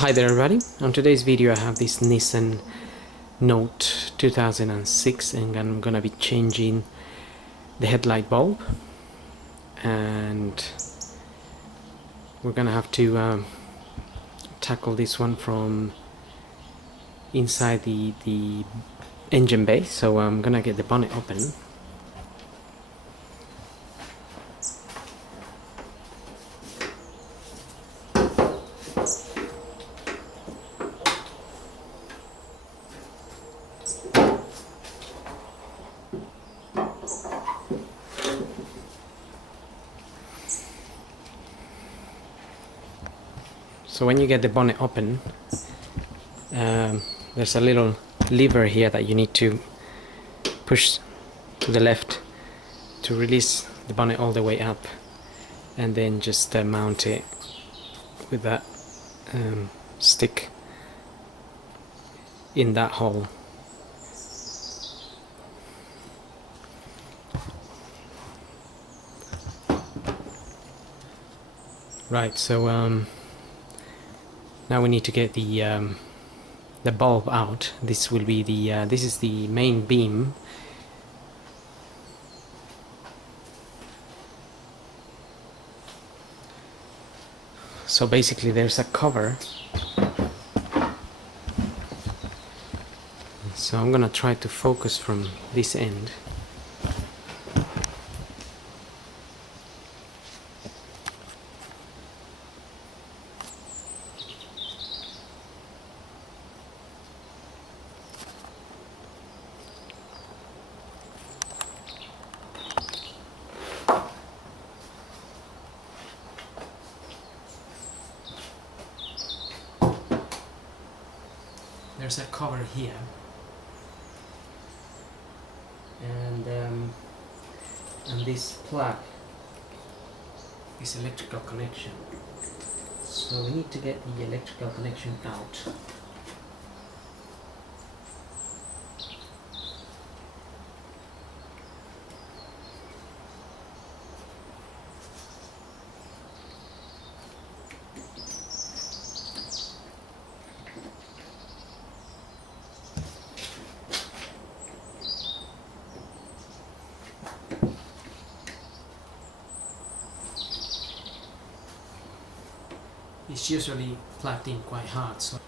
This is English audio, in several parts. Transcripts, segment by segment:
Hi there everybody, on today's video I have this Nissan Note 2006 and I'm gonna be changing the headlight bulb, and we're gonna have to tackle this one from inside the engine bay. So I'm gonna get the bonnet open. So when you get the bonnet open, there's a little lever here that you need to push to the left to release the bonnet all the way up, and then just mount it with that stick in that hole. Right, so now we need to get the bulb out. This will be the this is the main beam. So basically there's a cover. So I'm gonna try to focus from this end. There's a cover here, and this plug is electrical connection. So we need to get the electrical connection out. It's usually plugged in quite hard, so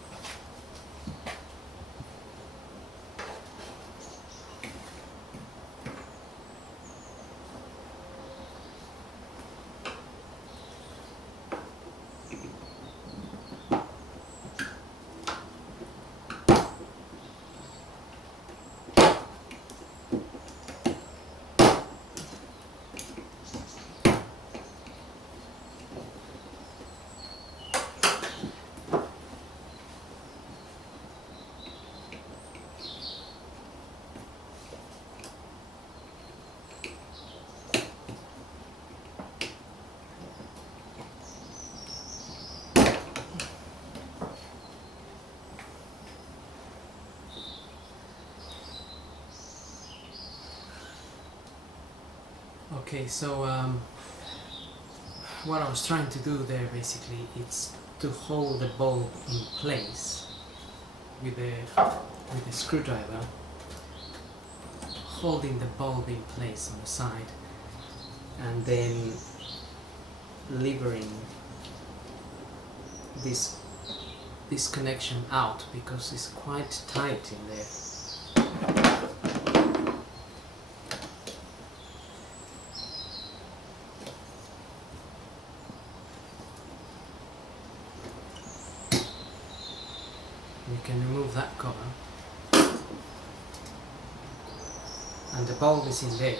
okay, so what I was trying to do there basically is to hold the bulb in place with a screwdriver, holding the bulb in place on the side, and then levering this connection out because it's quite tight in there. We can remove that cover, and the bulb is in there.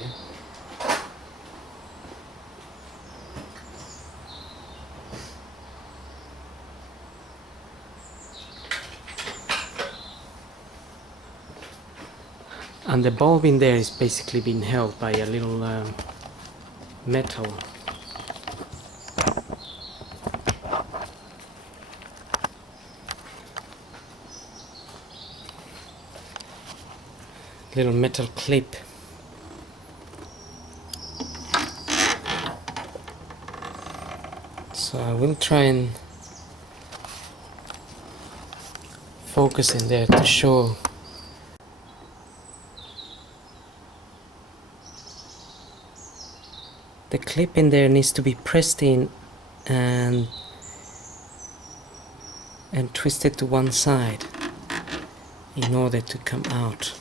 And the bulb in there is basically being held by a little metal clip. So I will try and focus in there to show. The clip in there needs to be pressed in and twisted to one side in order to come out.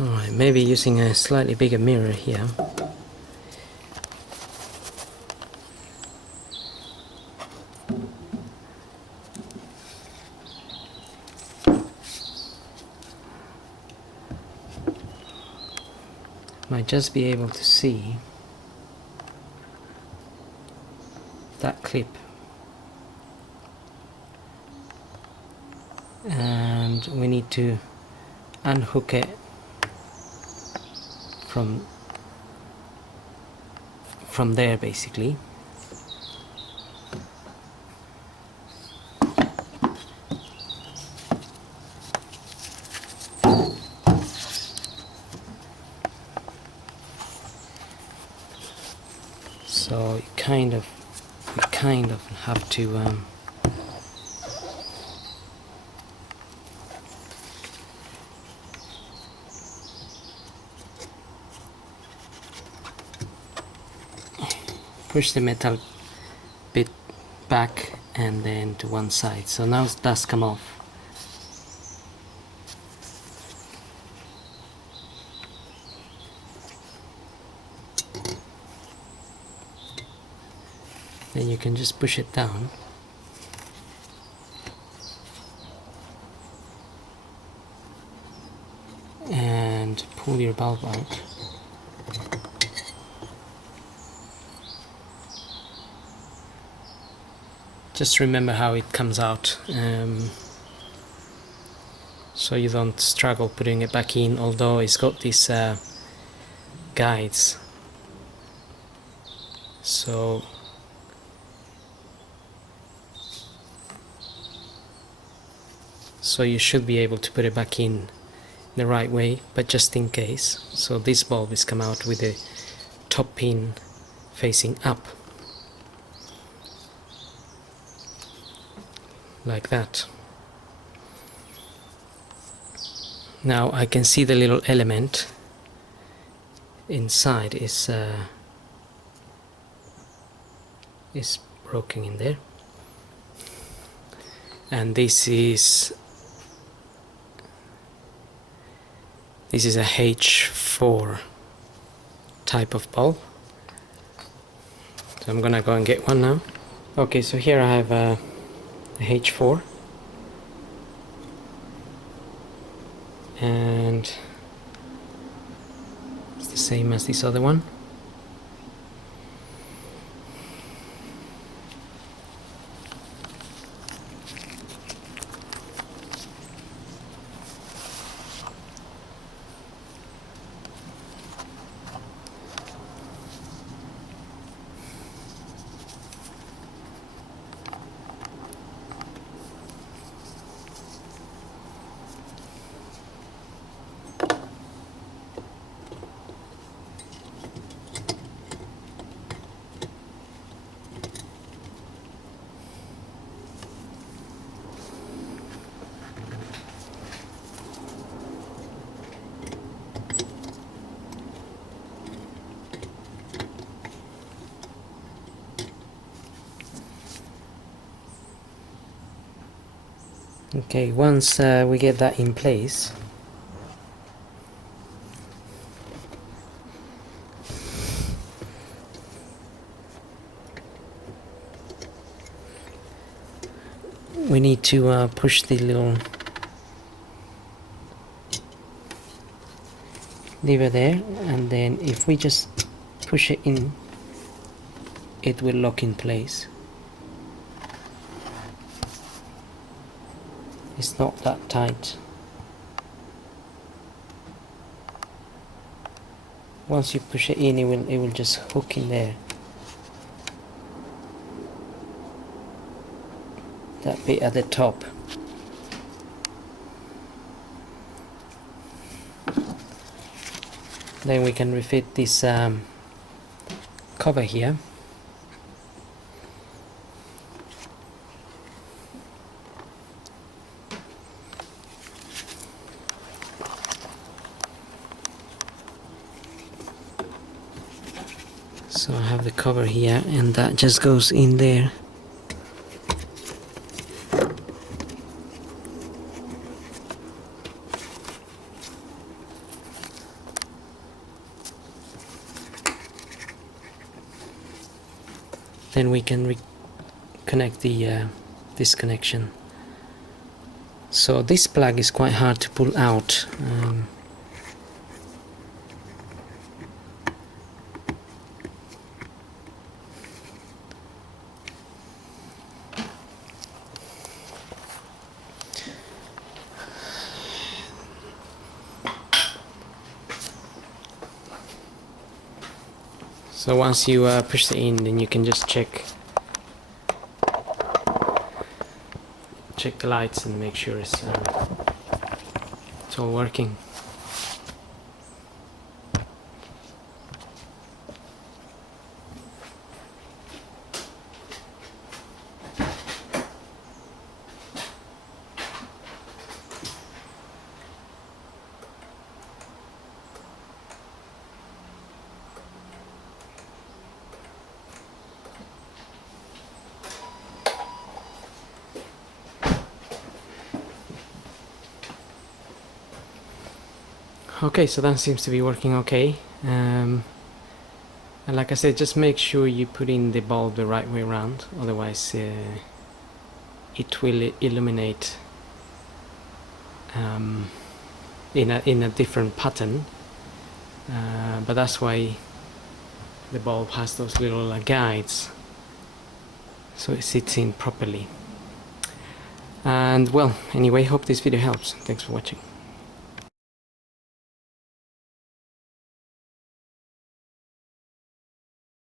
Alright, maybe using a slightly bigger mirror here. Might just be able to see that clip. And we need to unhook it from there basically. So you kind of have to push the metal bit back and then to one side. So now it does come off. Then you can just push it down. And pull your bulb out. Just remember how it comes out, so you don't struggle putting it back in, although it's got these guides. So you should be able to put it back in the right way, but just in case. So this bulb is come out with the top pin facing up, like that. Now I can see the little element inside is broken in there, and this is a H4 type of bulb. So I'm gonna go and get one now. Okay, so here I have a H4, and it's the same as this other one. Okay, once we get that in place, we need to push the little lever there, and then if we just push it in, it will lock in place. It's not that tight. Once you push it in, it will just hook in there. that bit at the top. Then we can refit this cover here. So I have the cover here, and that just goes in there. Then we can reconnect the this connection. So this plug is quite hard to pull out. So once you push it in, then you can just check the lights and make sure it's all working. Okay, so that seems to be working okay. And like I said, just make sure you put in the bulb the right way around, otherwise it will illuminate in a different pattern. But that's why the bulb has those little guides, so it sits in properly. And well, anyway, hope this video helps. Thanks for watching.